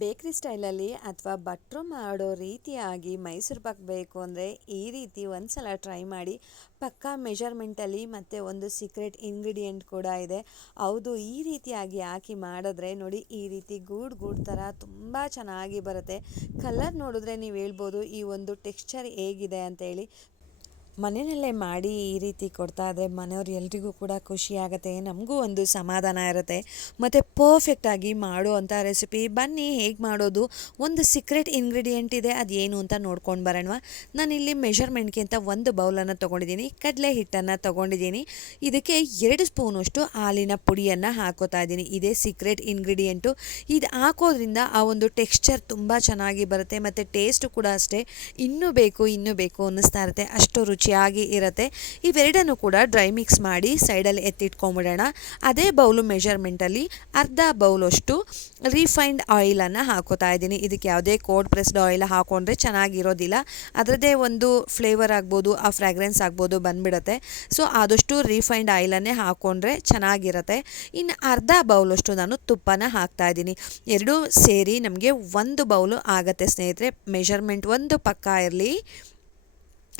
ಬೇಕ್ರಿ ಸ್ಟೈಲಲ್ಲಿ ಅಥವಾ ಭಟ್ರು ಮಾಡೋ ರೀತಿಯಾಗಿ ಮೈಸೂರು ಪಾಕ್ ಬೇಕು ಅಂದರೆ ಈ ರೀತಿ ಒಂದು ಸಲ ಟ್ರೈ ಮಾಡಿ. ಪಕ್ಕಾ ಮೆಷರ್ಮೆಂಟಲ್ಲಿ ಮತ್ತು ಒಂದು ಸೀಕ್ರೆಟ್ ಇಂಗ್ರೀಡಿಯೆಂಟ್ ಕೂಡ ಇದೆ. ಹೌದು, ಈ ರೀತಿಯಾಗಿ ಹಾಕಿ ಮಾಡಿದ್ರೆ ನೋಡಿ, ಈ ರೀತಿ ಗೂಡು ಗೂಡು ಥರ ತುಂಬ ಚೆನ್ನಾಗಿ ಬರುತ್ತೆ. ಕಲರ್ ನೋಡಿದ್ರೆ ನೀವು ಹೇಳ್ಬೋದು ಈ ಒಂದು ಟೆಕ್ಸ್ಚರ್ ಹೇಗಿದೆ ಅಂತೇಳಿ. ಮನೆಯಲ್ಲೇ ಮಾಡಿ ಈ ರೀತಿ ಕೊಡ್ತಾ ಇದ್ದರೆ ಮನೆಯವ್ರು ಎಲ್ರಿಗೂ ಕೂಡ ಖುಷಿ ಆಗುತ್ತೆ, ನಮಗೂ ಒಂದು ಸಮಾಧಾನ ಇರುತ್ತೆ. ಮತ್ತು ಪರ್ಫೆಕ್ಟಾಗಿ ಮಾಡುವಂಥ ರೆಸಿಪಿ. ಬನ್ನಿ ಹೇಗೆ ಮಾಡೋದು, ಒಂದು ಸೀಕ್ರೆಟ್ ಇಂಗ್ರೀಡಿಯೆಂಟ್ ಇದೆ, ಅದು ಏನು ಅಂತ ನೋಡ್ಕೊಂಡು ಬರೋಣ. ನಾನಿಲ್ಲಿ ಮೆಷರ್ಮೆಂಟ್ಗೆ ಅಂತ ಒಂದು ಬೌಲನ್ನು ತೊಗೊಂಡಿದ್ದೀನಿ, ಕಡಲೆ ಹಿಟ್ಟನ್ನು ತೊಗೊಂಡಿದ್ದೀನಿ. ಇದಕ್ಕೆ 2 ಸ್ಪೂನಷ್ಟು ಹಾಲಿನ ಪುಡಿಯನ್ನು ಹಾಕೋತಾ ಇದ್ದೀನಿ. ಇದೇ ಸೀಕ್ರೆಟ್ ಇಂಗ್ರೀಡಿಯೆಂಟು. ಇದು ಹಾಕೋದ್ರಿಂದ ಆ ಒಂದು ಟೆಕ್ಸ್ಚರ್ ತುಂಬ ಚೆನ್ನಾಗಿ ಬರುತ್ತೆ ಮತ್ತು ಟೇಸ್ಟು ಕೂಡ ಅಷ್ಟೇ ಇನ್ನೂ ಬೇಕು ಅನ್ನಿಸ್ತಾ ಇರುತ್ತೆ, ಅಷ್ಟು ರುಚಿಯಾಗಿ ಇರುತ್ತೆ. ಇವೆರಡನ್ನು ಕೂಡ ಡ್ರೈ ಮಿಕ್ಸ್ ಮಾಡಿ ಸೈಡಲ್ಲಿ ಎತ್ತಿಟ್ಕೊಂಬಿಡೋಣ. ಅದೇ ಬೌಲು ಮೆಷರ್ಮೆಂಟಲ್ಲಿ ಅರ್ಧ ಬೌಲಷ್ಟು ರಿಫೈನ್ಡ್ ಆಯಿಲನ್ನು ಹಾಕೋತಾ ಇದ್ದೀನಿ. ಇದಕ್ಕೆ ಯಾವುದೇ ಕೋಲ್ಡ್ ಪ್ರೆಸ್ಡ್ ಆಯಿಲ್ ಹಾಕೊಂಡ್ರೆ ಚೆನ್ನಾಗಿರೋದಿಲ್ಲ, ಅದರದ್ದೇ ಒಂದು ಫ್ಲೇವರ್ ಆಗ್ಬೋದು, ಆ ಫ್ರಾಗ್ರೆನ್ಸ್ ಆಗ್ಬೋದು ಬಂದ್ಬಿಡುತ್ತೆ. ಸೊ ಆದಷ್ಟು ರಿಫೈನ್ಡ್ ಆಯಿಲನ್ನೇ ಹಾಕ್ಕೊಂಡ್ರೆ ಚೆನ್ನಾಗಿರುತ್ತೆ. ಇನ್ನು ಅರ್ಧ ಬೌಲಷ್ಟು ನಾನು ತುಪ್ಪನ ಹಾಕ್ತಾ ಇದ್ದೀನಿ. ಎರಡೂ ಸೇರಿ ನಮಗೆ 1 ಬೌಲು ಆಗುತ್ತೆ ಸ್ನೇಹಿತರೆ. ಮೆಷರ್ಮೆಂಟ್ ಒಂದು ಪಕ್ಕ ಇರಲಿ.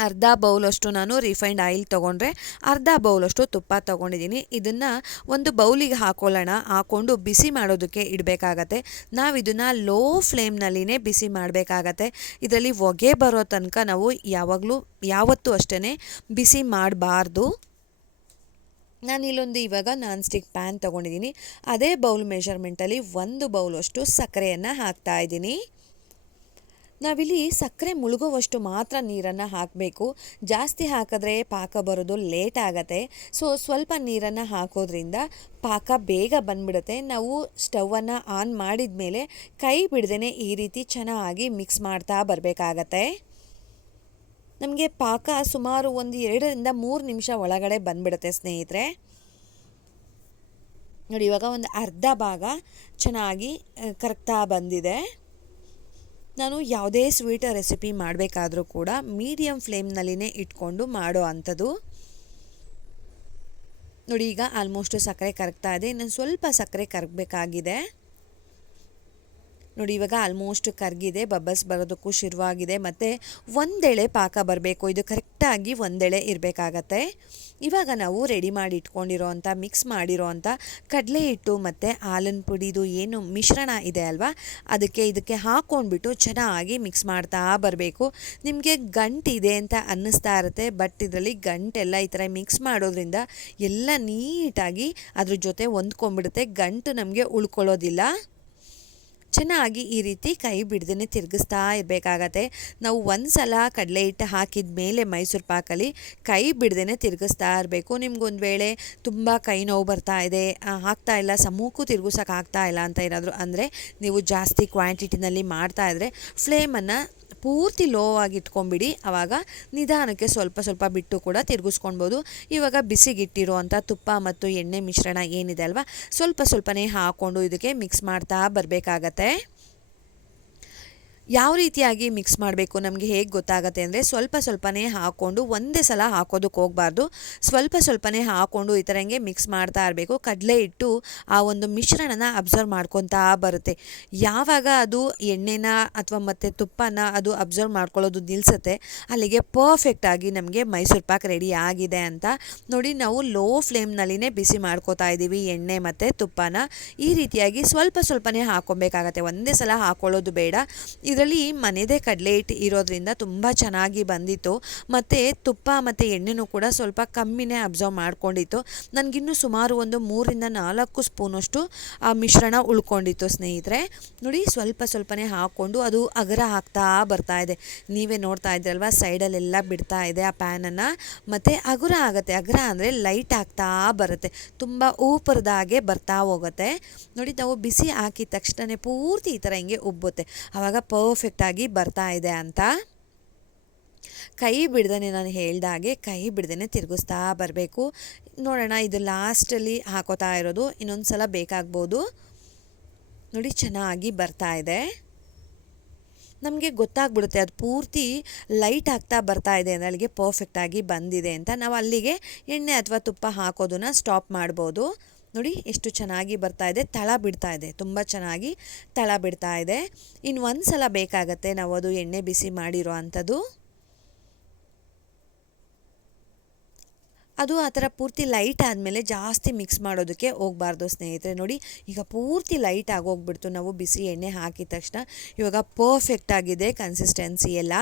ಅರ್ಧ ಬೌಲಷ್ಟು ನಾನು ರಿಫೈನ್ಡ್ ಆಯಿಲ್ ತೊಗೊಂಡ್ರೆ ಅರ್ಧ ಬೌಲಷ್ಟು ತುಪ್ಪ ತೊಗೊಂಡಿದ್ದೀನಿ. ಇದನ್ನು ಒಂದು ಬೌಲಿಗೆ ಹಾಕ್ಕೊಂಡು ಬಿಸಿ ಮಾಡೋದಕ್ಕೆ ಇಡಬೇಕಾಗತ್ತೆ. ನಾವು ಇದನ್ನು ಲೋ ಫ್ಲೇಮ್ನಲ್ಲಿನೇ ಬಿಸಿ ಮಾಡಬೇಕಾಗತ್ತೆ. ಇದರಲ್ಲಿ ಹೊಗೆ ಬರೋ ತನಕ ನಾವು ಯಾವತ್ತೂ ಅಷ್ಟೇ ಬಿಸಿ ಮಾಡಬಾರ್ದು. ನಾನಿಲ್ಲೊಂದು ಇವಾಗ ನಾನ್ ಸ್ಟಿಕ್ ಪ್ಯಾನ್ ತೊಗೊಂಡಿದ್ದೀನಿ. ಅದೇ ಬೌಲ್ ಮೆಷರ್ಮೆಂಟಲ್ಲಿ 1 ಬೌಲಷ್ಟು ಸಕ್ಕರೆಯನ್ನು ಹಾಕ್ತಾ ಇದ್ದೀನಿ. ನಾವಿಲ್ಲಿ ಸಕ್ಕರೆ ಮುಳುಗುವಷ್ಟು ಮಾತ್ರ ನೀರನ್ನು ಹಾಕಬೇಕು. ಜಾಸ್ತಿ ಹಾಕಿದ್ರೆ ಪಾಕ ಬರೋದು ಲೇಟ್ ಆಗುತ್ತೆ. ಸೊ ಸ್ವಲ್ಪ ನೀರನ್ನು ಹಾಕೋದ್ರಿಂದ ಪಾಕ ಬೇಗ ಬಂದ್ಬಿಡುತ್ತೆ. ನಾವು ಸ್ಟವನ್ನು ಆನ್ ಮಾಡಿದ ಮೇಲೆ ಕೈ ಬಿಡದೇ ಈ ರೀತಿ ಚೆನ್ನಾಗಿ ಮಿಕ್ಸ್ ಮಾಡ್ತಾ ಬರಬೇಕಾಗತ್ತೆ. ನಮಗೆ ಪಾಕ ಸುಮಾರು ಒಂದು 2ರಿಂದ 3 ನಿಮಿಷ ಒಳಗಡೆ ಬಂದ್ಬಿಡುತ್ತೆ ಸ್ನೇಹಿತರೆ. ನೋಡಿ, ಇವಾಗ ಒಂದು ಅರ್ಧ ಭಾಗ ಚೆನ್ನಾಗಿ ಕರಗ್ತಾ ಬಂದಿದೆ. ನಾನು ಯಾವುದೇ ಸ್ವೀಟ್ ರೆಸಿಪಿ ಮಾಡಬೇಕಾದ್ರೂ ಕೂಡ ಮೀಡಿಯಮ್ ಫ್ಲೇಮ್ನಲ್ಲಿನೇ ಇಟ್ಕೊಂಡು ಮಾಡೋ ಅಂಥದ್ದು. ನೋಡಿ, ಈಗ ಆಲ್ಮೋಸ್ಟು ಸಕ್ಕರೆ ಕರಗ್ತಾ ಇದೆ. ಇನ್ನೊಂದು ಸ್ವಲ್ಪ ಸಕ್ಕರೆ ಕರಗಬೇಕಾಗಿದೆ. ನೋಡಿ, ಇವಾಗ ಆಲ್ಮೋಸ್ಟ್ ಕರಗಿದೆ, ಬಬಲ್ಸ್ ಬರೋದಕ್ಕೂ ಶುರುವಾಗಿದೆ ಮತ್ತು ಒಂದೆಳೆ ಪಾಕ ಬರಬೇಕು. ಇದು ಕರೆಕ್ಟಾಗಿ ಒಂದೆಳೆ ಇರಬೇಕಾಗತ್ತೆ. ಇವಾಗ ನಾವು ರೆಡಿ ಮಾಡಿ ಇಟ್ಕೊಂಡಿರೋವಂಥ ಮಿಕ್ಸ್ ಮಾಡಿರೋವಂಥ ಕಡಲೆ ಹಿಟ್ಟು ಮತ್ತು ಹಾಲಿನ ಪುಡಿದು ಏನು ಮಿಶ್ರಣ ಇದೆ ಅಲ್ವಾ, ಇದಕ್ಕೆ ಹಾಕ್ಕೊಂಡ್ಬಿಟ್ಟು ಚೆನ್ನಾಗಿ ಮಿಕ್ಸ್ ಮಾಡ್ತಾ ಬರಬೇಕು. ನಿಮಗೆ ಗಂಟಿದೆ ಅಂತ ಅನ್ನಿಸ್ತಾ ಇರುತ್ತೆ, ಬಟ್ ಇದರಲ್ಲಿ ಗಂಟೆಲ್ಲ ಈ ಥರ ಮಿಕ್ಸ್ ಮಾಡೋದ್ರಿಂದ ಎಲ್ಲ ನೀಟಾಗಿ ಅದ್ರ ಜೊತೆ ಹೊಂದ್ಕೊಂಡ್ಬಿಡುತ್ತೆ, ಗಂಟು ನಮಗೆ ಉಳ್ಕೊಳ್ಳೋದಿಲ್ಲ. ಚೆನ್ನಾಗಿ ಈ ರೀತಿ ಕೈ ಬಿಡ್ದೇ ತಿರುಗಿಸ್ತಾ ಇರಬೇಕಾಗತ್ತೆ. ನಾವು ಒಂದು ಸಲ ಕಡಲೆ ಹಿಟ್ಟು ಹಾಕಿದ ಮೇಲೆ ಮೈಸೂರು ಪಾಕಲ್ಲಿ ಕೈ ಬಿಡ್ದೇ ತಿರುಗಿಸ್ತಾ ಇರಬೇಕು. ನಿಮ್ಗೊಂದು ವೇಳೆ ತುಂಬ ಕೈ ನೋವು ಬರ್ತಾ ಇದೆ, ಆಗ್ತಾ ಇಲ್ಲ, ಸಮೂಹಕ್ಕೂ ತಿರುಗಿಸೋಕ್ಕಾಗ್ತಾ ಇಲ್ಲ ಅಂತ ಏನಾದರೂ ಅಂದರೆ ನೀವು ಜಾಸ್ತಿ ಕ್ವಾಂಟಿಟಿನಲ್ಲಿ ಮಾಡ್ತಾಯಿದ್ರೆ ಫ್ಲೇಮನ್ನು ಪೂರ್ತಿ ಲೋ ಆಗಿ ಇಟ್ಕೊಂಬಿಡಿ. ಆವಾಗ ನಿಧಾನಕ್ಕೆ ಸ್ವಲ್ಪ ಸ್ವಲ್ಪ ಬಿಟ್ಟು ಕೂಡ ತಿರುಗಿಸ್ಕೊಳ್ಬೋದು. ಇವಾಗ ಬಿಸಿಗಿಟ್ಟಿರುವಂಥ ತುಪ್ಪ ಮತ್ತು ಎಣ್ಣೆ ಮಿಶ್ರಣ ಏನಿದೆ ಅಲ್ವಾ, ಸ್ವಲ್ಪನೇ ಹಾಕ್ಕೊಂಡು ಇದಕ್ಕೆ ಮಿಕ್ಸ್ ಮಾಡ್ತಾ ಬರಬೇಕಾಗತ್ತೆ. ಯಾವ ರೀತಿಯಾಗಿ ಮಿಕ್ಸ್ ಮಾಡಬೇಕು ನಮಗೆ ಹೇಗೆ ಗೊತ್ತಾಗುತ್ತೆ ಅಂದರೆ, ಸ್ವಲ್ಪನೇ ಹಾಕ್ಕೊಂಡು ಒಂದೇ ಸಲ ಹಾಕೋದಕ್ಕೆ ಹೋಗಬಾರ್ದು. ಸ್ವಲ್ಪನೇ ಹಾಕ್ಕೊಂಡು ಈ ಥರ ಹಿಂಗೆ ಮಿಕ್ಸ್ ಮಾಡ್ತಾ ಇರಬೇಕು. ಕಡಲೆ ಹಿಟ್ಟು ಆ ಒಂದು ಮಿಶ್ರಣನ ಅಬ್ಸರ್ವ್ ಮಾಡ್ಕೊತಾ ಬರುತ್ತೆ. ಯಾವಾಗ ಅದು ಎಣ್ಣೆನ ಅಥವಾ ಮತ್ತು ತುಪ್ಪನ ಅದು ಅಬ್ಸರ್ವ್ ಮಾಡ್ಕೊಳ್ಳೋದು ನಿಲ್ಲಿಸುತ್ತೆ, ಅಲ್ಲಿಗೆ ಪರ್ಫೆಕ್ಟಾಗಿ ನಮಗೆ ಮೈಸೂರು ಪಾಕ್ ರೆಡಿ ಆಗಿದೆ ಅಂತ. ನೋಡಿ, ನಾವು ಲೋ ಫ್ಲೇಮ್ನಲ್ಲಿನೇ ಬಿಸಿ ಮಾಡ್ಕೋತಾ ಇದ್ದೀವಿ ಎಣ್ಣೆ ಮತ್ತು ತುಪ್ಪನ. ಈ ರೀತಿಯಾಗಿ ಸ್ವಲ್ಪನೇ ಹಾಕ್ಕೊಬೇಕಾಗತ್ತೆ, ಒಂದೇ ಸಲ ಹಾಕ್ಕೊಳ್ಳೋದು ಬೇಡ. ಇದರಲ್ಲಿ ಮನೆಯದೇ ಕಡಲೆ ಹಿಟ್ಟು ಇರೋದ್ರಿಂದ ತುಂಬ ಚೆನ್ನಾಗಿ ಬಂದಿತ್ತು ಮತ್ತು ತುಪ್ಪ ಮತ್ತು ಎಣ್ಣೆನೂ ಕೂಡ ಸ್ವಲ್ಪ ಕಮ್ಮಿನೇ ಅಬ್ಸರ್ವ್ ಮಾಡ್ಕೊಂಡಿತ್ತು. ನನಗಿನ್ನೂ ಸುಮಾರು ಒಂದು 3ರಿಂದ 4 ಸ್ಪೂನಷ್ಟು ಆ ಮಿಶ್ರಣ ಉಳ್ಕೊಂಡಿತ್ತು ಸ್ನೇಹಿತರೆ. ನೋಡಿ, ಸ್ವಲ್ಪನೇ ಹಾಕ್ಕೊಂಡು ಅದು ಅಗರ ಹಾಕ್ತಾ ಬರ್ತಾ ಇದೆ. ನೀವೇ ನೋಡ್ತಾ ಇದ್ರಲ್ವ, ಸೈಡಲ್ಲೆಲ್ಲ ಬಿಡ್ತಾ ಇದೆ ಆ ಪ್ಯಾನನ್ನು ಮತ್ತು ಅಗುರ ಆಗುತ್ತೆ. ಅಗರ ಅಂದರೆ ಲೈಟ್ ಆಗ್ತಾ ಬರುತ್ತೆ, ತುಂಬ ಊಪರದಾಗೆ ಬರ್ತಾ ಹೋಗುತ್ತೆ. ನೋಡಿ, ನಾವು ಬಿಸಿ ಹಾಕಿದ ತಕ್ಷಣ ಪೂರ್ತಿ ಈ ಥರ ಹಿಂಗೆ ಉಬ್ಬುತ್ತೆ. ಆವಾಗ ಪರ್ಫೆಕ್ಟಾಗಿ ಬರ್ತಾ ಇದೆ ಅಂತ. ಕೈ ಬಿಡ್ದೇ, ನಾನು ಹೇಳ್ದಾಗೆ ಕೈ ಬಿಡ್ದೇ ತಿರುಗಿಸ್ತಾ ಬರಬೇಕು. ನೋಡೋಣ, ಇದು ಲಾಸ್ಟಲ್ಲಿ ಹಾಕೋತಾ ಇರೋದು, ಇನ್ನೊಂದು ಸಲ ಬೇಕಾಗ್ಬೋದು. ನೋಡಿ, ಚೆನ್ನಾಗಿ ಬರ್ತಾ ಇದೆ. ನಮಗೆ ಗೊತ್ತಾಗ್ಬಿಡುತ್ತೆ ಅದು ಪೂರ್ತಿ ಲೈಟ್ ಆಗ್ತಾ ಬರ್ತಾ ಇದೆ ಅಂದರೆ ಅಲ್ಲಿಗೆ ಪರ್ಫೆಕ್ಟಾಗಿ ಬಂದಿದೆ ಅಂತ. ನಾವು ಅಲ್ಲಿಗೆ ಎಣ್ಣೆ ಅಥವಾ ತುಪ್ಪ ಹಾಕೋದನ್ನು ಸ್ಟಾಪ್ ಮಾಡ್ಬೋದು. ನೋಡಿ ಎಷ್ಟು ಚೆನ್ನಾಗಿ ಬರ್ತಾ ಇದೆ, ತಳ ಬಿಡ್ತಾ ಇದೆ, ತುಂಬ ಚೆನ್ನಾಗಿ ತಳ ಬಿಡ್ತಾ ಇದೆ. ಇನ್ನು ಒಂದು ಸಲ ಬೇಕಾಗತ್ತೆ ನಾವು ಅದು ಎಣ್ಣೆ ಬಿಸಿ ಮಾಡಿರೋ ಅಂಥದ್ದು. ಅದು ಆ ಥರ ಪೂರ್ತಿ ಲೈಟ್ ಆದಮೇಲೆ ಜಾಸ್ತಿ ಮಿಕ್ಸ್ ಮಾಡೋದಕ್ಕೆ ಹೋಗಬಾರ್ದು ಸ್ನೇಹಿತರೆ. ನೋಡಿ ಈಗ ಪೂರ್ತಿ ಲೈಟ್ ಆಗೋಗ್ಬಿಡ್ತು ನಾವು ಬಿಸಿ ಎಣ್ಣೆ ಹಾಕಿದ ತಕ್ಷಣ. ಇವಾಗ ಪರ್ಫೆಕ್ಟ್ ಆಗಿದೆ ಕನ್ಸಿಸ್ಟೆನ್ಸಿ ಎಲ್ಲ.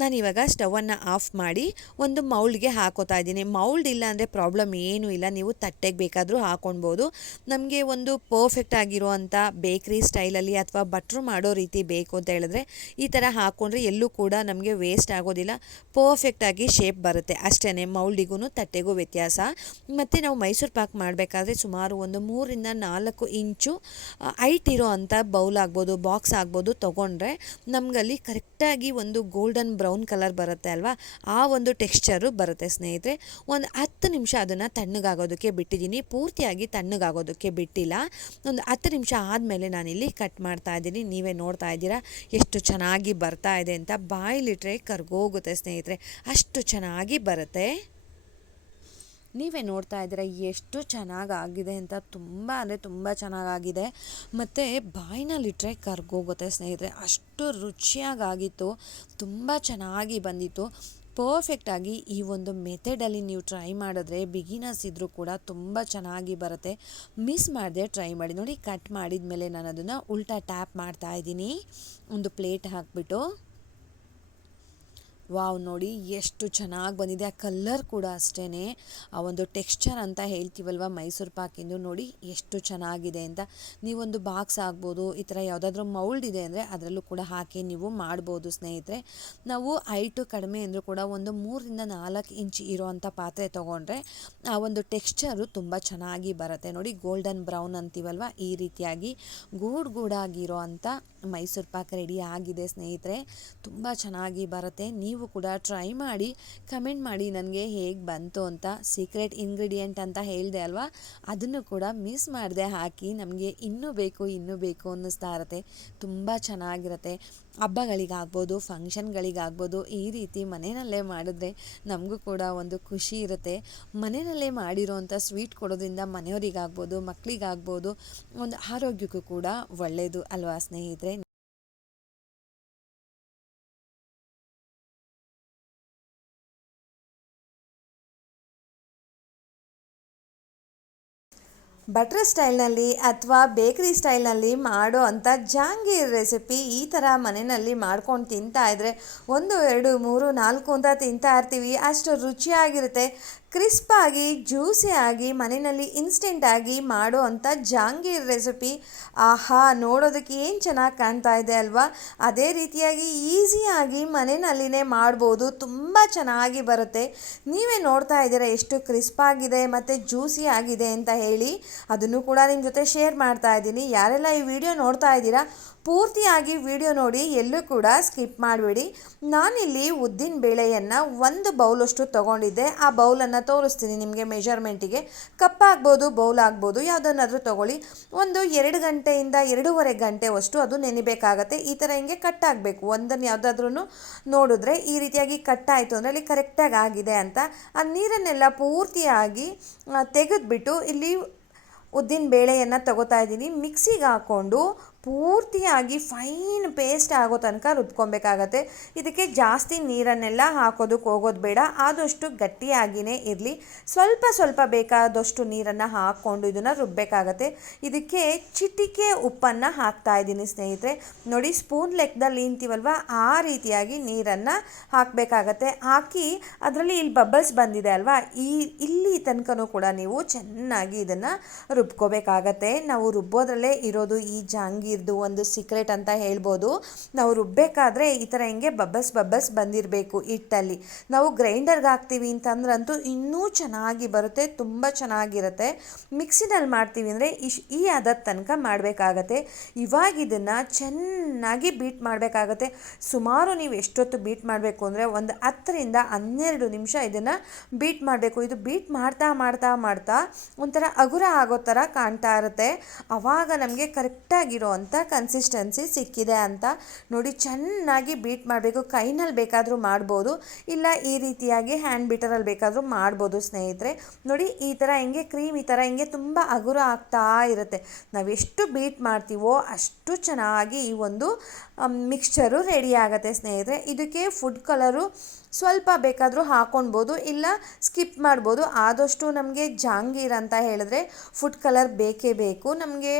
ನಾನಿವಾಗ ಸ್ಟವನ್ನು ಆಫ್ ಮಾಡಿ ಒಂದು ಮೌಲ್ಡ್ಗೆ ಹಾಕೋತಾ ಇದ್ದೀನಿ. ಮೌಲ್ಡ್ ಇಲ್ಲ ಅಂದರೆ ಪ್ರಾಬ್ಲಮ್ ಏನೂ ಇಲ್ಲ, ನೀವು ತಟ್ಟೆಗೆ ಬೇಕಾದರೂ ಹಾಕ್ಕೊಳ್ಬೋದು. ನಮಗೆ ಒಂದು ಪರ್ಫೆಕ್ಟ್ ಆಗಿರುವಂಥ ಬೇಕ್ರಿ ಸ್ಟೈಲಲ್ಲಿ ಅಥವಾ ಭಟ್ರು ಮಾಡೋ ರೀತಿ ಬೇಕು ಅಂತ ಹೇಳಿದ್ರೆ ಈ ಥರ ಹಾಕ್ಕೊಂಡ್ರೆ ಎಲ್ಲೂ ಕೂಡ ನಮಗೆ ವೇಸ್ಟ್ ಆಗೋದಿಲ್ಲ, ಪರ್ಫೆಕ್ಟಾಗಿ ಶೇಪ್ ಬರುತ್ತೆ ಅಷ್ಟೇ. ಮೌಲ್ಡಿಗೂ ತಟ್ಟೆಗೂ ವ್ಯತ್ಯಾಸ. ಮತ್ತು ನಾವು ಮೈಸೂರು ಪಾಕ್ ಮಾಡಬೇಕಾದ್ರೆ ಸುಮಾರು ಒಂದು 3-4 ಇಂಚು ಹೈಟ್ ಇರೋ ಅಂಥ ಬೌಲ್ ಆಗ್ಬೋದು, ಬಾಕ್ಸ್ ಆಗ್ಬೋದು ತೊಗೊಂಡ್ರೆ ನಮಗಲ್ಲಿ ಕರೆಕ್ಟಾಗಿ ಒಂದು ಗೋಲ್ಡನ್ ಬ್ರೌನ್ ಕಲರ್ ಬರುತ್ತೆ ಅಲ್ವಾ, ಆ ಒಂದು ಟೆಕ್ಸ್ಚರು ಬರುತ್ತೆ ಸ್ನೇಹಿತರೆ. ಒಂದು 10 ನಿಮಿಷ ಅದನ್ನು ತಣ್ಣಗಾಗೋದಕ್ಕೆ ಬಿಟ್ಟಿದ್ದೀನಿ, ಪೂರ್ತಿಯಾಗಿ ತಣ್ಣಗಾಗೋದಕ್ಕೆ ಬಿಟ್ಟಿಲ್ಲ. ಒಂದು 10 ನಿಮಿಷ ಆದಮೇಲೆ ನಾನಿಲ್ಲಿ ಕಟ್ ಮಾಡ್ತಾ ಇದ್ದೀನಿ. ನೀವೇ ನೋಡ್ತಾ ಇದ್ದೀರಾ ಎಷ್ಟು ಚೆನ್ನಾಗಿ ಬರ್ತಾ ಇದೆ ಅಂತ. ಬಾಯಿಲಿಟ್ರೆ ಕರ್ಗೋಗುತ್ತೆ ಸ್ನೇಹಿತರೆ, ಅಷ್ಟು ಚೆನ್ನಾಗಿ ಬರುತ್ತೆ. ನೀವೇ ನೋಡ್ತಾ ಇದ್ದೀರಾ ಎಷ್ಟು ಚೆನ್ನಾಗಾಗಿದೆ ಅಂತ. ತುಂಬ ಅಂದರೆ ತುಂಬ ಚೆನ್ನಾಗಾಗಿದೆ. ಮತ್ತು ಬಾಯಿನಲ್ಲಿಟ್ಟರೆ ಕರ್ಗೋಗುತ್ತೆ ಸ್ನೇಹಿತರೆ, ಅಷ್ಟು ರುಚಿಯಾಗಿತ್ತು, ತುಂಬ ಚೆನ್ನಾಗಿ ಬಂದಿತ್ತು. ಪರ್ಫೆಕ್ಟಾಗಿ ಈ ಒಂದು ಮೆಥಡಲ್ಲಿ ನೀವು ಟ್ರೈ ಮಾಡಿದ್ರೆ ಬಿಗಿನರ್ಸ್ ಇದ್ದರೂ ಕೂಡ ತುಂಬ ಚೆನ್ನಾಗಿ ಬರುತ್ತೆ. ಮಿಸ್ ಮಾಡದೆ ಟ್ರೈ ಮಾಡಿ. ನೋಡಿ ಕಟ್ ಮಾಡಿದ ಮೇಲೆ ನಾನು ಅದನ್ನು ಉಲ್ಟಾ ಟ್ಯಾಪ್ ಮಾಡ್ತಾಯಿದ್ದೀನಿ ಒಂದು ಪ್ಲೇಟ್ ಹಾಕಿಬಿಟ್ಟು. ವಾವ್, ನೋಡಿ ಎಷ್ಟು ಚೆನ್ನಾಗಿ ಬಂದಿದೆ. ಆ ಕಲ್ಲರ್ ಕೂಡ ಅಷ್ಟೇ, ಆ ಒಂದು ಟೆಕ್ಸ್ಚರ್ ಅಂತ ಹೇಳ್ತೀವಲ್ವ ಮೈಸೂರು ಪಾಕಿಂದು, ನೋಡಿ ಎಷ್ಟು ಚೆನ್ನಾಗಿದೆ ಅಂತ. ನೀವೊಂದು ಬಾಕ್ಸ್ ಆಗ್ಬೋದು, ಈ ಥರ ಯಾವುದಾದ್ರೂ ಮೌಲ್ಡ್ ಇದೆ ಅಂದರೆ ಅದರಲ್ಲೂ ಕೂಡ ಹಾಕಿ ನೀವು ಮಾಡ್ಬೋದು ಸ್ನೇಹಿತರೆ. ನಾವು ಹೈಟು ಕಡಿಮೆ ಅಂದರೂ ಕೂಡ ಒಂದು 3-4 ಇಂಚ್ ಇರೋವಂಥ ಪಾತ್ರೆ ತೊಗೊಂಡ್ರೆ ಆ ಒಂದು ಟೆಕ್ಸ್ಚರು ತುಂಬ ಚೆನ್ನಾಗಿ ಬರುತ್ತೆ. ನೋಡಿ ಗೋಲ್ಡನ್ ಬ್ರೌನ್ ಅಂತೀವಲ್ವ, ಈ ರೀತಿಯಾಗಿ ಗೂಡಾಗಿರೋ ಅಂಥ ಮೈಸೂರು ಪಾಕ್ ರೆಡಿ ಆಗಿದೆ ಸ್ನೇಹಿತರೆ. ತುಂಬ ಚೆನ್ನಾಗಿ ಬರುತ್ತೆ. ನೀವು ಕೂಡ ಟ್ರೈ ಮಾಡಿ ಕಮೆಂಟ್ ಮಾಡಿ ನನಗೆ ಹೇಗೆ ಬಂತು ಅಂತ. ಸೀಕ್ರೆಟ್ ಇಂಗ್ರೀಡಿಯೆಂಟ್ ಅಂತ ಹೇಳಿದೆ ಅಲ್ವಾ, ಅದನ್ನು ಕೂಡ ಮಿಸ್ ಮಾಡದೆ ಹಾಕಿ. ನಮಗೆ ಇನ್ನೂ ಬೇಕು ಅನ್ನಿಸ್ತಾ ಇರುತ್ತೆ. ತುಂಬ ಚೆನ್ನಾಗಿರುತ್ತೆ. ಹಬ್ಬಗಳಿಗಾಗ್ಬೋದು, ಫಂಕ್ಷನ್ಗಳಿಗಾಗ್ಬೋದು, ಈ ರೀತಿ ಮನೆಯಲ್ಲೇ ಮಾಡಿದ್ರೆ ನಮಗೂ ಕೂಡ ಒಂದು ಖುಷಿ ಇರುತ್ತೆ. ಮನೆಯಲ್ಲೇ ಮಾಡಿರೋವಂಥ ಸ್ವೀಟ್ ಕೊಡೋದ್ರಿಂದ ಮನೆಯವರಿಗಾಗ್ಬೋದು, ಮಕ್ಕಳಿಗಾಗ್ಬೋದು, ಒಂದು ಆರೋಗ್ಯಕ್ಕೂ ಕೂಡ ಒಳ್ಳೆಯದು ಅಲ್ವಾ ಸ್ನೇಹಿತರೆ. ಬಟರ್ ಸ್ಟೈಲ್ನಲ್ಲಿ ಅಥವಾ ಬೇಕ್ರಿ ಸ್ಟೈಲ್ನಲ್ಲಿ ಮಾಡೋ ಅಂಥ ಜಾಂಗೀರ್ ರೆಸಿಪಿ ಈ ಥರ ಮನೆಯಲ್ಲಿ ಮಾಡ್ಕೊಂಡು ತಿಂತಾಯಿದ್ರೆ 1 2 3 4 ಅಂತ ತಿಂತಾ ಇರ್ತೀವಿ. ಅಷ್ಟು ರುಚಿಯಾಗಿರುತ್ತೆ. ಕ್ರಿಸ್ಪಾಗಿ ಜ್ಯೂಸಿಯಾಗಿ ಮನೆಯಲ್ಲಿ ಇನ್ಸ್ಟೆಂಟಾಗಿ ಮಾಡೋ ಅಂಥ ಜಾಂಗೀರ್ ರೆಸಿಪಿ. ಆಹಾ, ನೋಡೋದಕ್ಕೆ ಏನು ಚೆನ್ನಾಗಿ ಕಾಣ್ತಾ ಇದೆ ಅಲ್ವಾ. ಅದೇ ರೀತಿಯಾಗಿ ಈಸಿಯಾಗಿ ಮನೆಯಲ್ಲಿನೇ ಮಾಡ್ಬೋದು, ತುಂಬ ಚೆನ್ನಾಗಿ ಬರುತ್ತೆ. ನೀವೇ ನೋಡ್ತಾ ಇದ್ದೀರಾ ಎಷ್ಟು ಕ್ರಿಸ್ಪಾಗಿದೆ ಮತ್ತು ಜ್ಯೂಸಿ ಆಗಿದೆ ಅಂತ ಹೇಳಿ. ಅದನ್ನು ಕೂಡ ನಿಮ್ಮ ಜೊತೆ ಶೇರ್ ಮಾಡ್ತಾ ಇದ್ದೀನಿ. ಯಾರೆಲ್ಲ ಈ ವಿಡಿಯೋ ನೋಡ್ತಾ ಇದ್ದೀರಾ ಪೂರ್ತಿಯಾಗಿ ವಿಡಿಯೋ ನೋಡಿ, ಎಲ್ಲೂ ಕೂಡ ಸ್ಕಿಪ್ ಮಾಡಬೇಡಿ. ನಾನಿಲ್ಲಿ ಉದ್ದಿನ ಬೇಳೆಯನ್ನು 1 ಬೌಲಷ್ಟು ತೊಗೊಂಡಿದ್ದೆ. ಆ ಬೌಲನ್ನು ತೋರಿಸ್ತೀನಿ ನಿಮಗೆ ಮೆಜರ್ಮೆಂಟಿಗೆ. ಕಪ್ಪಾಗ್ಬೋದು, ಬೌಲ್ ಆಗ್ಬೋದು, ಯಾವುದನ್ನಾದರೂ ತೊಗೊಳ್ಳಿ. ಒಂದು 2 ಗಂಟೆಯಿಂದ 2.5 ಗಂಟೆವಷ್ಟು ಅದು ನೆನಿಬೇಕಾಗತ್ತೆ. ಈ ಥರ ಹಿಂಗೆ ಕಟ್ಟಾಗಬೇಕು. ಒಂದನ್ನು ಯಾವುದಾದ್ರೂ ನೋಡಿದ್ರೆ ಈ ರೀತಿಯಾಗಿ ಕಟ್ಟಾಯಿತು ಅಂದರೆ ಅಲ್ಲಿ ಕರೆಕ್ಟಾಗಿ ಆಗಿದೆ ಅಂತ. ಆ ನೀರನ್ನೆಲ್ಲ ಪೂರ್ತಿಯಾಗಿ ತೆಗೆದುಬಿಟ್ಟು ಇಲ್ಲಿ ಉದ್ದಿನ ಬೇಳೆಯನ್ನು ತಗೋತಾ ಇದ್ದೀನಿ. ಮಿಕ್ಸಿಗೆ ಹಾಕ್ಕೊಂಡು ಪೂರ್ತಿಯಾಗಿ ಫೈನ್ ಪೇಸ್ಟ್ ಆಗೋ ತನಕ ರುಬ್ಕೊಬೇಕಾಗತ್ತೆ. ಇದಕ್ಕೆ ಜಾಸ್ತಿ ನೀರನ್ನೆಲ್ಲ ಹಾಕೋದಕ್ಕೆ ಹೋಗೋದು ಬೇಡ, ಆದಷ್ಟು ಗಟ್ಟಿಯಾಗಿಯೇ ಇರಲಿ. ಸ್ವಲ್ಪ ಬೇಕಾದಷ್ಟು ನೀರನ್ನು ಹಾಕ್ಕೊಂಡು ಇದನ್ನು ರುಬ್ಬಬೇಕಾಗತ್ತೆ. ಇದಕ್ಕೆ ಚಿಟಿಕೆ ಉಪ್ಪನ್ನು ಹಾಕ್ತಾ ಇದ್ದೀನಿ ಸ್ನೇಹಿತರೆ. ನೋಡಿ ಸ್ಪೂನ್ ಲೆಕ್ಕದಲ್ಲಿ ಅಂತೀವಲ್ವ, ಆ ರೀತಿಯಾಗಿ ನೀರನ್ನು ಹಾಕಬೇಕಾಗತ್ತೆ. ಹಾಕಿ ಅದರಲ್ಲಿ ಇಲ್ಲಿ ಬಬಲ್ಸ್ ಬಂದಿದೆ ಅಲ್ವಾ, ಇಲ್ಲಿ ತನಕನೂ ಕೂಡ ನೀವು ಚೆನ್ನಾಗಿ ಇದನ್ನು ರುಬ್ಕೋಬೇಕಾಗತ್ತೆ. ನಾವು ರುಬ್ಬೋದ್ರಲ್ಲೇ ಇರೋದು ಈ ಜಾಂಗೀರ್ದು ಒಂದು ಸೀಕ್ರೆಟ್ ಅಂತ ಹೇಳ್ಬೋದು. ನಾವು ರುಬ್ಬೇಕಾದ್ರೆ ಈ ಥರ ಹಿಂಗೆ ಬಬ್ಬಲ್ಸ್ ಬಂದಿರಬೇಕು ಹಿಟ್ಟಲ್ಲಿ. ನಾವು ಗ್ರೈಂಡರ್ಗೆ ಹಾಕ್ತೀವಿ ಅಂತಂದ್ರಂತೂ ಇನ್ನೂ ಚೆನ್ನಾಗಿ ಬರುತ್ತೆ, ತುಂಬ ಚೆನ್ನಾಗಿರುತ್ತೆ. ಮಿಕ್ಸಿನಲ್ಲಿ ಮಾಡ್ತೀವಿ ಅಂದರೆ ಈ ಹದದ ತನಕ ಮಾಡಬೇಕಾಗತ್ತೆ. ಇವಾಗ ಇದನ್ನು ಚೆನ್ನಾಗಿ ಬೀಟ್ ಮಾಡಬೇಕಾಗತ್ತೆ. ಸುಮಾರು ನೀವು ಎಷ್ಟೊತ್ತು ಬೀಟ್ ಮಾಡಬೇಕು ಅಂದರೆ ಒಂದು 10-12 ನಿಮಿಷ ಇದನ್ನು ಬೀಟ್ ಮಾಡಬೇಕು. ಇದು ಬೀಟ್ ಮಾಡ್ತಾ ಒಂಥರ ಹಗುರ ಆಗೋ ಥರ ಕಾಣ್ತಾ ಇರುತ್ತೆ. ಆವಾಗ ನಮಗೆ ಕರೆಕ್ಟಾಗಿರೋ ಅಂಥ ಕನ್ಸಿಸ್ಟೆನ್ಸಿ ಸಿಕ್ಕಿದೆ ಅಂತ. ನೋಡಿ ಚೆನ್ನಾಗಿ ಬೀಟ್ ಮಾಡಬೇಕು. ಕೈನಲ್ಲಿ ಬೇಕಾದರೂ ಮಾಡ್ಬೋದು, ಇಲ್ಲ ಈ ರೀತಿಯಾಗಿ ಹ್ಯಾಂಡ್ ಬೀಟರಲ್ಲಿ ಬೇಕಾದರೂ ಮಾಡ್ಬೋದು ಸ್ನೇಹಿತರೆ. ನೋಡಿ ಈ ಥರ ಹಿಂಗೆ ಕ್ರೀಮ್ ಈ ಥರ ಹಿಂಗೆ ತುಂಬ ಹಗುರ ಆಗ್ತಾ ಇರುತ್ತೆ. ನಾವೆಷ್ಟು ಬೀಟ್ ಮಾಡ್ತೀವೋ ಅಷ್ಟು ಚೆನ್ನಾಗಿ ಈ ಒಂದು ಮಿಕ್ಸ್ಚರು ರೆಡಿ ಆಗುತ್ತೆ ಸ್ನೇಹಿತರೆ. ಇದಕ್ಕೆ ಫುಡ್ ಕಲರು ಸ್ವಲ್ಪ ಬೇಕಾದರೂ ಹಾಕ್ಕೊಳ್ಬೋದು, ಇಲ್ಲ ಸ್ಕಿಪ್ ಮಾಡ್ಬೋದು. ಆದಷ್ಟು ನಮಗೆ ಜಾಂಗೀರ್ ಅಂತ ಹೇಳಿದ್ರೆ ಫುಡ್ ಕಲರ್ ಬೇಕೇ ಬೇಕು. ನಮಗೆ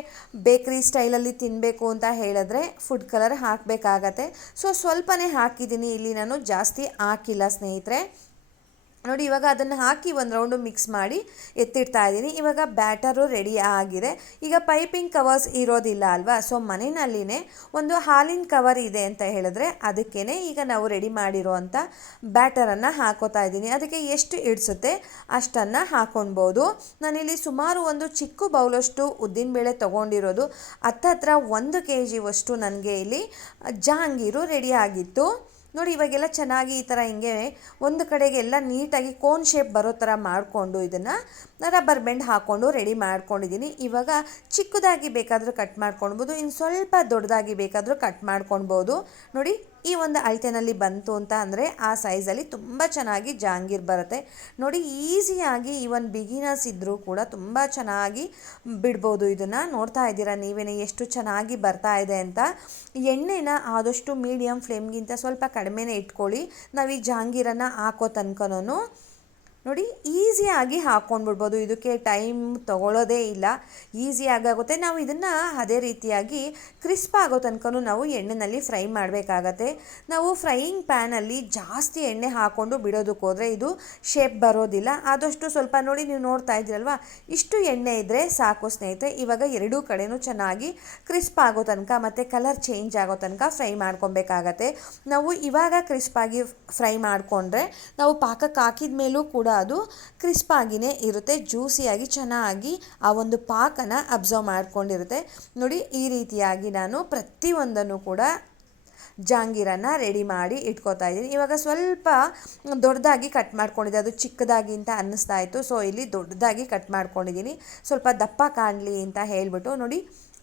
ಬೇಕ್ರಿ ಸ್ಟೈಲಲ್ಲಿ ತಿನ್ನಬೇಕು ಅಂತ ಹೇಳಿದ್ರೆ ಫುಡ್ ಕಲರ್ ಹಾಕಬೇಕಾಗತ್ತೆ. ಸೊ ಸ್ವಲ್ಪನೇ ಹಾಕಿದ್ದೀನಿ ಇಲ್ಲಿ, ನಾನು ಜಾಸ್ತಿ ಹಾಕಿಲ್ಲ ಸ್ನೇಹಿತರೆ. ನೋಡಿ ಇವಾಗ ಅದನ್ನು ಹಾಕಿ ಒಂದು ರೌಂಡು ಮಿಕ್ಸ್ ಮಾಡಿ ಎತ್ತಿಡ್ತಾ ಇದ್ದೀನಿ. ಇವಾಗ ಬ್ಯಾಟರು ರೆಡಿ ಆಗಿದೆ. ಈಗ ಪೈಪಿಂಗ್ ಕವರ್ಸ್ ಇರೋದಿಲ್ಲ ಅಲ್ವಾ, ಸೊ ಮನೆಯಲ್ಲಿನೇ ಒಂದು ಹಾಲಿನ ಕವರ್ ಇದೆ ಅಂತ ಹೇಳಿದ್ರೆ ಅದಕ್ಕೇ ಈಗ ನಾವು ರೆಡಿ ಮಾಡಿರೋವಂಥ ಬ್ಯಾಟರನ್ನು ಹಾಕೋತಾ ಇದ್ದೀನಿ. ಅದಕ್ಕೆ ಎಷ್ಟು ಇಡಿಸುತ್ತೆ ಅಷ್ಟನ್ನು ಹಾಕ್ಕೊಳ್ಬೋದು. ನಾನಿಲ್ಲಿ ಸುಮಾರು ಒಂದು ಚಿಕ್ಕ ಬೌಲಷ್ಟು ಉದ್ದಿನಬೇಳೆ ತೊಗೊಂಡಿರೋದು. ಹತ್ತತ್ರ 1 kg ನನಗೆ ಇಲ್ಲಿ ಜಹಾಂಗೀರು ರೆಡಿ ಆಗಿತ್ತು. ನೋಡಿ ಇವಾಗೆಲ್ಲ ಚೆನ್ನಾಗಿ ಈ ಥರ ಹಿಂಗೆ ಒಂದು ಕಡೆಗೆ ಎಲ್ಲ ನೀಟಾಗಿ ಕೋನ್ ಶೇಪ್ ಬರೋ ಥರ ಮಾಡಿಕೊಂಡು ಇದನ್ನು ರಬ್ಬರ್ ಬೆಂಡ್ ಹಾಕ್ಕೊಂಡು ರೆಡಿ ಮಾಡ್ಕೊಂಡಿದ್ದೀನಿ. ಇವಾಗ ಚಿಕ್ಕದಾಗಿ ಬೇಕಾದರೂ ಕಟ್ ಮಾಡ್ಕೊಳ್ಬೋದು, ಇನ್ನು ಸ್ವಲ್ಪ ದೊಡ್ಡದಾಗಿ ಬೇಕಾದರೂ ಕಟ್ ಮಾಡ್ಕೊಳ್ಬೋದು. ನೋಡಿ ಈ ಒಂದು ಅಳತೆನಲ್ಲಿ ಬಂತು ಅಂತ ಅಂದರೆ ಆ ಸೈಜಲ್ಲಿ ತುಂಬ ಚೆನ್ನಾಗಿ ಜಹಾಂಗೀರ್ ಬರುತ್ತೆ. ನೋಡಿ ಈಸಿಯಾಗಿ ಈವನ್ ಬಿಗಿನರ್ಸ್ ಇದ್ದರೂ ಕೂಡ ತುಂಬ ಚೆನ್ನಾಗಿ ಬಿಡ್ಬೋದು. ಇದನ್ನು ನೋಡ್ತಾ ಇದ್ದೀರಾ ನೀವೇ ಎಷ್ಟು ಚೆನ್ನಾಗಿ ಬರ್ತಾ ಇದೆ ಅಂತ. ಎಣ್ಣೆನ ಆದಷ್ಟು ಮೀಡಿಯಮ್ ಫ್ಲೇಮ್ಗಿಂತ ಸ್ವಲ್ಪ ಕಡಿಮೆನೇ ಇಟ್ಕೊಳ್ಳಿ ನಾವು ಈ ಜಹಾಂಗೀರನ್ನು ಹಾಕೋ ತನಕನೂ. ನೋಡಿ ಈಸಿಯಾಗಿ ಹಾಕ್ಕೊಂಡ್ಬಿಡ್ಬೋದು, ಇದಕ್ಕೆ ಟೈಮ್ ತೊಗೊಳ್ಳೋದೇ ಇಲ್ಲ, ಈಸಿಯಾಗಿ ಆಗುತ್ತೆ. ನಾವು ಇದನ್ನು ಅದೇ ರೀತಿಯಾಗಿ ಕ್ರಿಸ್ಪ್ ಆಗೋ ತನಕನೂ ನಾವು ಎಣ್ಣೆಯಲ್ಲಿ ಫ್ರೈ ಮಾಡಬೇಕಾಗತ್ತೆ. ನಾವು ಫ್ರೈಯಿಂಗ್ ಪ್ಯಾನಲ್ಲಿ ಜಾಸ್ತಿ ಎಣ್ಣೆ ಹಾಕ್ಕೊಂಡು ಬಿಡೋದಕ್ಕೆ ಹೋದರೆ ಇದು ಶೇಪ್ ಬರೋದಿಲ್ಲ. ಆದಷ್ಟು ಸ್ವಲ್ಪ ನೋಡಿ, ನೀವು ನೋಡ್ತಾ ಇದ್ದೀರಲ್ವ, ಇಷ್ಟು ಎಣ್ಣೆ ಇದ್ದರೆ ಸಾಕು ಸ್ನೇಹಿತರೆ. ಇವಾಗ ಎರಡೂ ಕಡೆಯೂ ಚೆನ್ನಾಗಿ ಕ್ರಿಸ್ಪ್ ಆಗೋ ತನಕ ಮತ್ತು ಕಲರ್ ಚೇಂಜ್ ಆಗೋ ತನಕ ಫ್ರೈ ಮಾಡ್ಕೊಬೇಕಾಗತ್ತೆ. ನಾವು ಇವಾಗ ಕ್ರಿಸ್ಪಾಗಿ ಫ್ರೈ ಮಾಡಿಕೊಂಡ್ರೆ ನಾವು ಪಾಕಕ್ಕೆ ಹಾಕಿದ ಮೇಲೂ ಕೂಡ ಅದು ಕ್ರಿಸ್ಪಾಗಿಯೇ ಇರುತ್ತೆ, ಜ್ಯೂಸಿಯಾಗಿ ಚೆನ್ನಾಗಿ ಆ ಒಂದು ಪಾಕನ ಅಬ್ಸರ್ವ್ ಮಾಡ್ಕೊಂಡಿರುತ್ತೆ. ನೋಡಿ ಈ ರೀತಿಯಾಗಿ ನಾನು ಪ್ರತಿಯೊಂದನ್ನು ಕೂಡ ಜಹಾಂಗೀರನ್ನು ರೆಡಿ ಮಾಡಿ ಇಟ್ಕೋತಾ ಇದ್ದೀನಿ. ಇವಾಗ ಸ್ವಲ್ಪ ದೊಡ್ಡದಾಗಿ ಕಟ್ ಮಾಡ್ಕೊಂಡಿದ್ದೆ, ಅದು ಚಿಕ್ಕದಾಗಿ ಅಂತ ಅನ್ನಿಸ್ತಾ ಇತ್ತು. ಸೊ ಇಲ್ಲಿ ದೊಡ್ಡದಾಗಿ ಕಟ್ ಮಾಡ್ಕೊಂಡಿದ್ದೀನಿ, ಸ್ವಲ್ಪ ದಪ್ಪ ಕಾಣಲಿ ಅಂತ ಹೇಳಿಬಿಟ್ಟು. ನೋಡಿ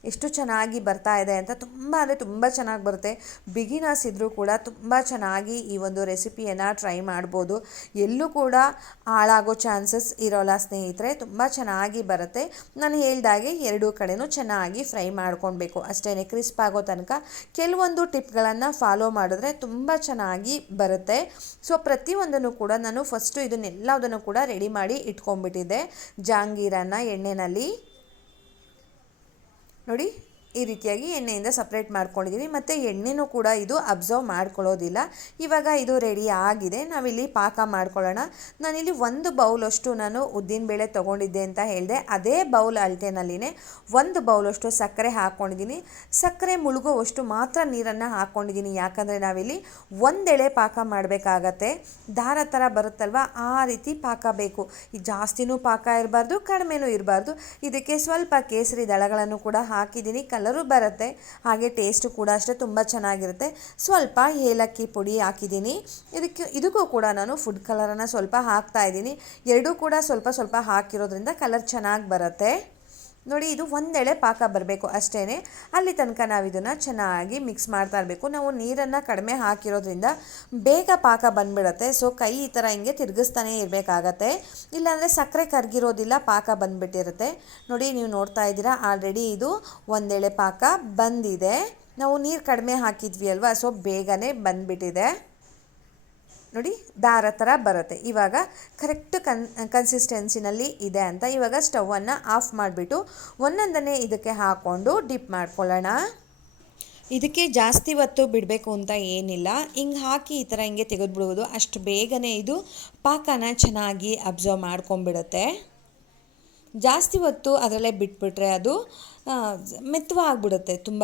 ಎಷ್ಟು ಚೆನ್ನಾಗಿ ಬರ್ತಾ ಇದೆ ಅಂತ. ತುಂಬ ಅಂದರೆ ತುಂಬ ಚೆನ್ನಾಗಿ ಬರುತ್ತೆ. ಬಿಗಿನರ್ಸ್ ಇದ್ದರೂ ಕೂಡ ತುಂಬ ಚೆನ್ನಾಗಿ ಈ ಒಂದು ರೆಸಿಪಿಯನ್ನು ಟ್ರೈ ಮಾಡ್ಬೋದು. ಎಲ್ಲೂ ಕೂಡ ಹಾಳಾಗೋ ಚಾನ್ಸಸ್ ಇರೋಲ್ಲ ಸ್ನೇಹಿತರೆ, ತುಂಬ ಚೆನ್ನಾಗಿ ಬರುತ್ತೆ. ನಾನು ಹೇಳ್ದಾಗೆ ಎರಡೂ ಕಡೆಯೂ ಚೆನ್ನಾಗಿ ಫ್ರೈ ಮಾಡ್ಕೊಳ್ಬೇಕು ಅಷ್ಟೇ, ಕ್ರಿಸ್ಪ್ ಆಗೋ ತನಕ. ಕೆಲವೊಂದು ಟಿಪ್ಗಳನ್ನು ಫಾಲೋ ಮಾಡಿದ್ರೆ ತುಂಬ ಚೆನ್ನಾಗಿ ಬರುತ್ತೆ. ಸೊ ಪ್ರತಿಯೊಂದನ್ನು ಕೂಡ ನಾನು ಫಸ್ಟು ಇದನ್ನೆಲ್ಲದನ್ನು ಕೂಡ ರೆಡಿ ಮಾಡಿ ಇಟ್ಕೊಂಡ್ಬಿಟ್ಟಿದ್ದೆ ಜಹಾಂಗೀರನ್ನು ಎಣ್ಣೆಯಲ್ಲಿ. ನೋಡಿ ಈ ರೀತಿಯಾಗಿ ಎಣ್ಣೆಯಿಂದ ಸಪ್ರೇಟ್ ಮಾಡ್ಕೊಂಡಿದ್ದೀನಿ, ಮತ್ತು ಎಣ್ಣೆನೂ ಕೂಡ ಇದು ಅಬ್ಸರ್ವ್ ಮಾಡ್ಕೊಳ್ಳೋದಿಲ್ಲ. ಇವಾಗ ಇದು ರೆಡಿ ಆಗಿದೆ. ನಾವಿಲ್ಲಿ ಪಾಕ ಮಾಡ್ಕೊಳ್ಳೋಣ. ನಾನಿಲ್ಲಿ 1 ಬೌಲಷ್ಟು ನಾನು ಉದ್ದಿನಬೇಳೆ ತೊಗೊಂಡಿದ್ದೆ ಅಂತ ಹೇಳಿದೆ. ಅದೇ ಬೌಲ್ ಅಳತೆನಲ್ಲಿನೇ 1 ಬೌಲಷ್ಟು ಸಕ್ಕರೆ ಹಾಕ್ಕೊಂಡಿದ್ದೀನಿ. ಸಕ್ಕರೆ ಮುಳುಗುವಷ್ಟು ಮಾತ್ರ ನೀರನ್ನು ಹಾಕ್ಕೊಂಡಿದ್ದೀನಿ, ಯಾಕಂದರೆ ನಾವಿಲ್ಲಿ 1 ಎಳೆ ಪಾಕ ಮಾಡಬೇಕಾಗತ್ತೆ. ದಾರ ಥರ ಬರುತ್ತಲ್ವ, ಆ ರೀತಿ ಪಾಕ ಬೇಕು. ಜಾಸ್ತಿನೂ ಪಾಕ ಇರಬಾರ್ದು, ಕಡಿಮೆನೂ ಇರಬಾರ್ದು. ಇದಕ್ಕೆ ಸ್ವಲ್ಪ ಕೇಸರಿ ದಳಗಳನ್ನು ಕೂಡ ಹಾಕಿದ್ದೀನಿ, ಕಲರು ಬರುತ್ತೆ, ಹಾಗೆ ಟೇಸ್ಟು ಕೂಡ ಅಷ್ಟೇ ತುಂಬ ಚೆನ್ನಾಗಿರುತ್ತೆ. ಸ್ವಲ್ಪ ಏಲಕ್ಕಿ ಪುಡಿ ಹಾಕಿದ್ದೀನಿ. ಇದಕ್ಕೂ ಕೂಡ ನಾನು ಫುಡ್ ಕಲರನ್ನು ಸ್ವಲ್ಪ ಹಾಕ್ತಾ ಇದ್ದೀನಿ. ಎರಡೂ ಕೂಡ ಸ್ವಲ್ಪ ಸ್ವಲ್ಪ ಹಾಕಿರೋದ್ರಿಂದ ಕಲರ್ ಚೆನ್ನಾಗಿ ಬರುತ್ತೆ. ನೋಡಿ ಇದು 1 ಎಳೆ ಪಾಕ ಬರಬೇಕು ಅಷ್ಟೇ, ಅಲ್ಲಿ ತನಕ ನಾವು ಇದನ್ನು ಚೆನ್ನಾಗಿ ಮಿಕ್ಸ್ ಮಾಡ್ತಾ ಇರಬೇಕು. ನಾವು ನೀರನ್ನು ಕಡಿಮೆ ಹಾಕಿರೋದ್ರಿಂದ ಬೇಗ ಪಾಕ ಬಂದುಬಿಡುತ್ತೆ. ಸೊ ಕೈ ಈ ಥರ ಹಿಂಗೆ ತಿರುಗಿಸ್ತಾನೆ ಇರಬೇಕಾಗತ್ತೆ, ಇಲ್ಲಾಂದರೆ ಸಕ್ಕರೆ ಕರಗಿರೋದಿಲ್ಲ, ಪಾಕ ಬಂದುಬಿಟ್ಟಿರುತ್ತೆ. ನೋಡಿ ನೀವು ನೋಡ್ತಾ ಇದ್ದೀರಾ ಆಲ್ರೆಡಿ ಇದು 1 ಎಳೆ ಪಾಕ ಬಂದಿದೆ. ನಾವು ನೀರು ಕಡಿಮೆ ಹಾಕಿದ್ವಿ ಅಲ್ವಾ, ಸೊ ಬೇಗನೆ ಬಂದುಬಿಟ್ಟಿದೆ. ನೋಡಿ ದಾರ ಥರ ಬರುತ್ತೆ. ಇವಾಗ ಕರೆಕ್ಟ್ ಕನ್ಸಿಸ್ಟೆನ್ಸಿನಲ್ಲಿ ಇದೆ ಅಂತ. ಇವಾಗ ಸ್ಟವನ್ನು ಆಫ್ ಮಾಡಿಬಿಟ್ಟು ಒಂದೊಂದನ್ನೇ ಇದಕ್ಕೆ ಹಾಕ್ಕೊಂಡು ಡಿಪ್ ಮಾಡ್ಕೊಳ್ಳೋಣ. ಇದಕ್ಕೆ ಜಾಸ್ತಿ ಹೊತ್ತು ಬಿಡಬೇಕು ಅಂತ ಏನಿಲ್ಲ, ಹಿಂಗೆ ಹಾಕಿ ಈ ಥರ ಹಿಂಗೆ ತೆಗೆದುಬಿಡುವುದು, ಅಷ್ಟು ಬೇಗನೆ ಇದು ಪಾಕನ ಚೆನ್ನಾಗಿ ಅಬ್ಸರ್ವ್ ಮಾಡ್ಕೊಂಬಿಡುತ್ತೆ. ಜಾಸ್ತಿ ಹೊತ್ತು ಅದರಲ್ಲೇ ಬಿಟ್ಬಿಟ್ರೆ ಅದು ಮೆತ್ತವಾಗಿಬಿಡುತ್ತೆ, ತುಂಬ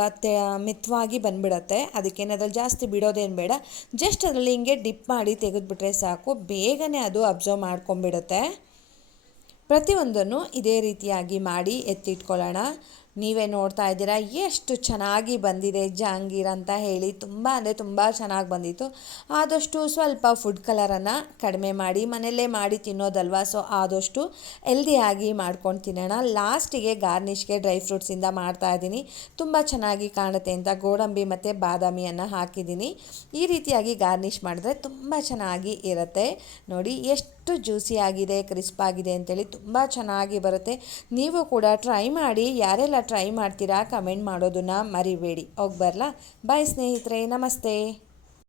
ಮೆತ್ತವಾಗಿ ಬಂದುಬಿಡುತ್ತೆ. ಅದಕ್ಕೇನೆ ಅದ್ರಲ್ಲಿ ಜಾಸ್ತಿ ಬಿಡೋದೇನು ಬೇಡ, ಜಸ್ಟ್ ಅದರಲ್ಲಿ ಹಿಂಗೆ ಡಿಪ್ ಮಾಡಿ ತೆಗೆದುಬಿಟ್ರೆ ಸಾಕು, ಬೇಗನೆ ಅದು ಅಬ್ಸರ್ವ್ ಮಾಡ್ಕೊಂಬಿಡುತ್ತೆ. ಪ್ರತಿಯೊಂದನ್ನು ಇದೇ ರೀತಿಯಾಗಿ ಮಾಡಿ ಎತ್ತಿಟ್ಕೊಳ್ಳೋಣ. ನೀವೇ ನೋಡ್ತಾ ಇದ್ದೀರಾ ಎಷ್ಟು ಚೆನ್ನಾಗಿ ಬಂದಿದೆ ಜಾಂಗೀರ್ ಅಂತ ಹೇಳಿ. ತುಂಬ ಅಂದರೆ ತುಂಬ ಚೆನ್ನಾಗಿ ಬಂದಿತ್ತು. ಆದಷ್ಟು ಸ್ವಲ್ಪ ಫುಡ್ ಕಲರನ್ನು ಕಡಿಮೆ ಮಾಡಿ, ಮನೆಯಲ್ಲೇ ಮಾಡಿ ತಿನ್ನೋದಲ್ವಾ, ಸೊ ಆದಷ್ಟು ಹೆಲ್ದಿಯಾಗಿ ಮಾಡ್ಕೊಂಡು ತಿನ್ನೋಣ. ಲಾಸ್ಟಿಗೆ ಗಾರ್ನಿಷ್ಗೆ ಡ್ರೈ ಫ್ರೂಟ್ಸಿಂದ ಮಾಡ್ತಾ ಇದ್ದೀನಿ. ತುಂಬ ಚೆನ್ನಾಗಿ ಕಾಣುತ್ತೆ ಅಂತ ಗೋಡಂಬಿ ಮತ್ತು ಬಾದಾಮಿಯನ್ನು ಹಾಕಿದ್ದೀನಿ. ಈ ರೀತಿಯಾಗಿ ಗಾರ್ನಿಷ್ ಮಾಡಿದ್ರೆ ತುಂಬ ಚೆನ್ನಾಗಿ ಇರುತ್ತೆ. ನೋಡಿ ಎಷ್ಟು ಜ್ಯೂಸಿಯಾಗಿದೆ, ಕ್ರಿಸ್ಪ್ ಆಗಿದೆ ಅಂತೇಳಿ, ತುಂಬ ಚೆನ್ನಾಗಿ ಬರುತ್ತೆ. ನೀವು ಕೂಡ ಟ್ರೈ ಮಾಡಿ. ಯಾರೆಲ್ಲ ಟ್ರೈ ಮಾಡ್ತೀರಾ ಕಮೆಂಟ್ ಮಾಡೋದನ್ನು ಮರಿಬೇಡಿ. ಹೋಗಿ ಬರಲಾ? ಬಾಯ್ ಸ್ನೇಹಿತರೆ, ನಮಸ್ತೆ.